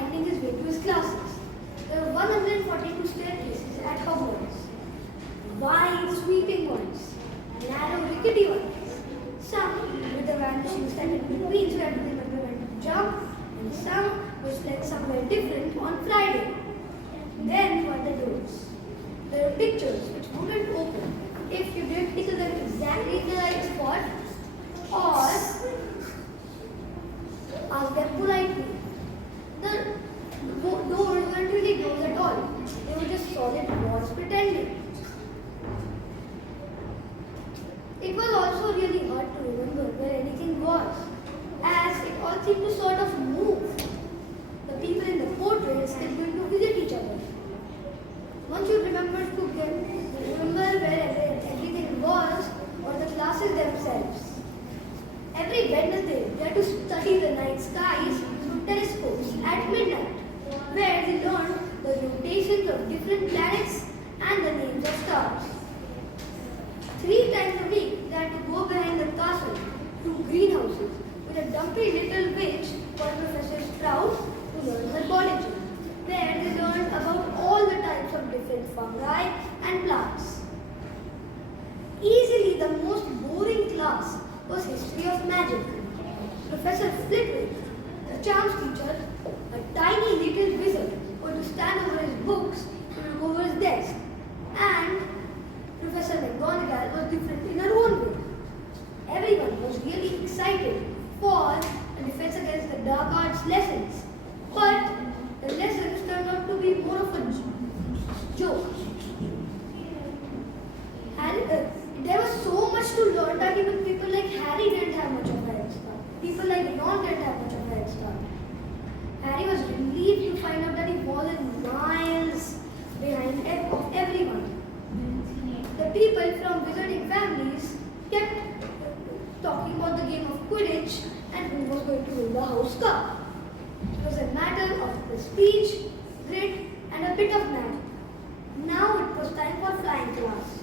finding his way to his classes. There were 142 staircases at Hogwarts. Wide, sweeping ones, narrow, rickety ones. Some with a vanishing step in between so you had to remember when to jump, and some which led somewhere different on Friday. Then were the doors. There were pictures which wouldn't open if you didn't tickle them exactly in the right spot or ask them politely. The doors weren't really doors at all. They were just solid walls pretending. It was also really hard to remember where anything was, as it all seemed to sort of move. The people in the portraits kept going to visit each other. Once you remember where everything was, or the classes themselves. Every Wednesday, they had to study the night skies through telescopes at midnight, where they learned the rotations of different planets and the names of stars. 3 times a week, they had to go behind the castle to greenhouses with a dumpy little witch called Professor Sprout to learn herbology, where they learned about all the types of different fungi and plants. Easily the most boring class was History of Magic. Professor Flitwick, the charms teacher, a tiny little wizard, who had to stand over his books to look over his desk, and Professor McGonagall was different in her own way. Everyone was really excited for the Defense Against the Dark Arts lessons, but the lessons turned out to be more of a joke. There was so much to learn that even people like Harry didn't have much of a head start. People like Ron didn't have much of a head start. Harry was relieved to find out that he wasn't miles behind of everyone. The people from wizarding families kept talking about the game of Quidditch and who was going to win the house cup. It was a matter of prestige, grit, and a bit of magic. Now it was time for flying class.